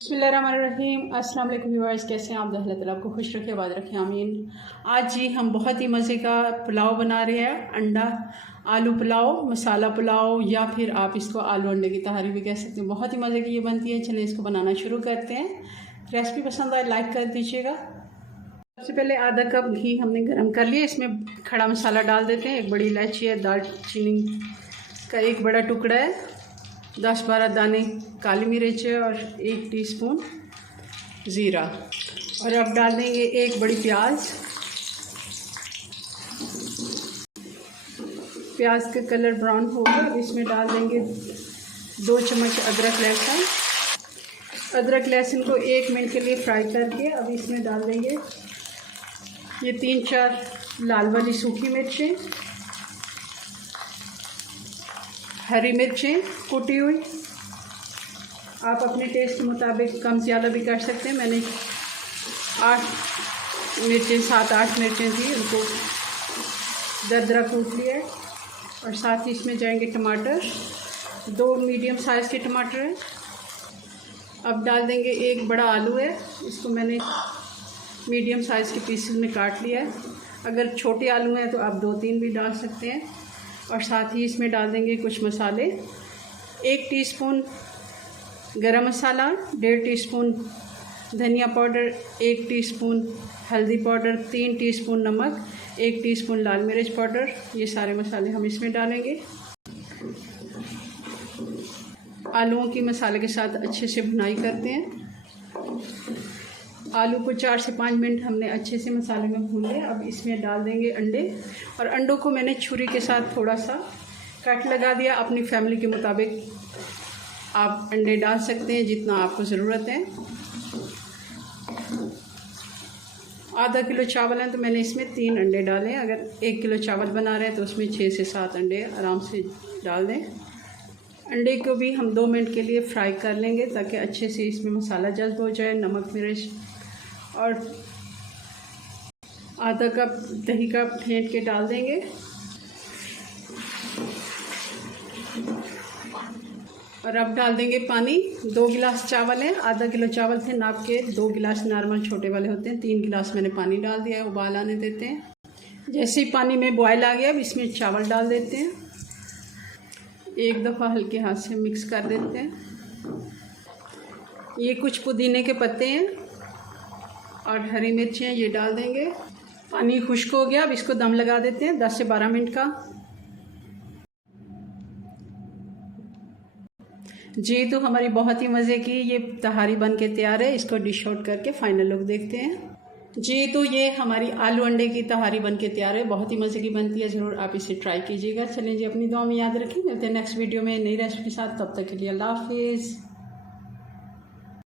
बिस्मिल्लाहिर्रहमानिर्रहीम। अस्सलाम वालेकुम व्यूअर्स, कैसे हैं आप? अल्लाह ताला आपको खुश रखे, आबाद रखे, आमीन। आज जी हम बहुत ही मज़े का पुलाव बना रहे हैं। अंडा आलू पुलाव, मसाला पुलाव, या फिर आप इसको आलू अंडे की तहारी भी कह सकते हैं। बहुत ही मज़े की ये बनती है। चलिए इसको बनाना शुरू करते हैं। रेसिपी पसंद आए लाइक कर दीजिएगा। सबसे पहले आधा कप घी हमने गर्म कर लिया। इसमें खड़ा मसाला डाल देते हैं। एक बड़ी इलायची है, दालचीनी का एक बड़ा टुकड़ा है, 10-12 दाने काली मिर्च है और 1 टीस्पून ज़ीरा। और अब डाल देंगे एक बड़ी प्याज। प्याज का कलर ब्राउन हो गया। अब इसमें डाल देंगे 2 चम्मच अदरक लहसुन। अदरक लहसुन को 1 मिनट के लिए फ्राई करके अब इसमें डाल देंगे ये 3-4 लाल वाली सूखी मिर्चें, हरी मिर्चें कुटी हुई। आप अपने टेस्ट के मुताबिक कम ज़्यादा भी कर सकते हैं। मैंने 7-8 मिर्चें थी, उनको दरदरा कूट लिया है। और साथ ही इसमें जाएंगे टमाटर, 2 मीडियम साइज़ के टमाटर हैं। अब डाल देंगे एक बड़ा आलू है, इसको मैंने मीडियम साइज़ के पीसेस में काट लिया है। अगर छोटे आलू हैं तो आप 2-3 भी डाल सकते हैं। और साथ ही इसमें डाल देंगे कुछ मसाले, 1 टीस्पून गरम मसाला, 1.5 टीस्पून धनिया पाउडर, 1 टीस्पून हल्दी पाउडर, 3 टीस्पून नमक, 1 टीस्पून लाल मिर्च पाउडर। ये सारे मसाले हम इसमें डालेंगे। आलूओं की मसाले के साथ अच्छे से भुनाई करते हैं। आलू को 4 से 5 मिनट हमने अच्छे से मसाले में भून लिया। अब इसमें डाल देंगे अंडे। और अंडों को मैंने छुरी के साथ थोड़ा सा कट लगा दिया। अपनी फैमिली के मुताबिक आप अंडे डाल सकते हैं जितना आपको ज़रूरत है। आधा किलो चावल है तो मैंने इसमें 3 अंडे डाले हैं। अगर 1 किलो चावल बना रहे हैं तो उसमें 6 से 7 अंडे आराम से डाल दें। अंडे को भी हम 2 मिनट के लिए फ्राई कर लेंगे ताकि अच्छे से इसमें मसाला जज्ब हो जाए। नमक मिर्च और आधा कप दही का फेंट के डाल देंगे। और अब डाल देंगे पानी। 2 गिलास चावल है, आधा किलो चावल थे नाप के, 2 गिलास नॉर्मल छोटे वाले होते हैं। 3 गिलास मैंने पानी डाल दिया है। उबाल आने देते हैं। जैसे ही पानी में बॉयल आ गया अब इसमें चावल डाल देते हैं। एक दफ़ा हल्के हाथ से मिक्स कर देते हैं। ये कुछ पुदीने के पत्ते हैं और हरी मिर्चें ये डाल देंगे। पानी खुश्क हो गया। अब इसको दम लगा देते हैं 10 से 12 मिनट का। जी तो हमारी बहुत ही मज़े की ये तहारी बन के तैयार है। इसको डिश आउट करके फाइनल लुक देखते हैं। जी तो ये हमारी आलू अंडे की तहारी बन के तैयार है। बहुत ही मज़े की बनती है, ज़रूर आप इसे ट्राई कीजिएगा। चलिए जी, अपनी दुआ में याद रखें। मिलते हैं नेक्स्ट वीडियो में नई रेसिपी के साथ। तब तक के लिए अल्लाह हाफिज़।